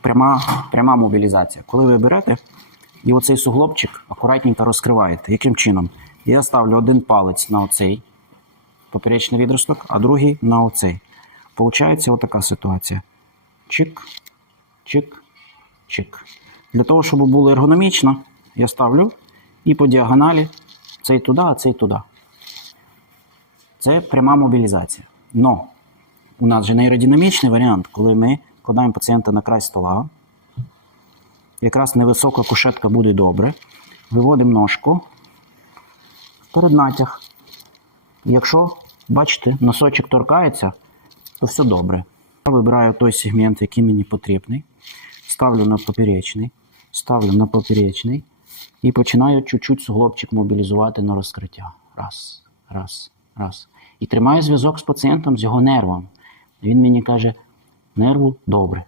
пряма, пряма мобілізація. Коли ви берете і оцей суглобчик акуратненько розкриваєте. Яким чином? Я ставлю один палець на оцей поперечний відросток, а другий на оцей. Получається отака ситуація. Чик, чик, чик. Для того, щоб було ергономічно, я ставлю і по діагоналі цей туди, а цей туди. Це пряма мобілізація. Но у нас же нейродинамічний варіант, коли ми кладаємо пацієнта на край стола. Якраз невисока кушетка буде добре. Виводимо ножку перед натяг. Якщо, бачите, носочок торкається, то все добре. Я вибираю той сегмент, який мені потрібний. Ставлю на поперечний, ставлю на поперечний і починаю чуть-чуть суглобчик мобілізувати на розкриття. Раз, раз, раз. І тримаю зв'язок з пацієнтом, з його нервом. Він мені каже: нерву добре.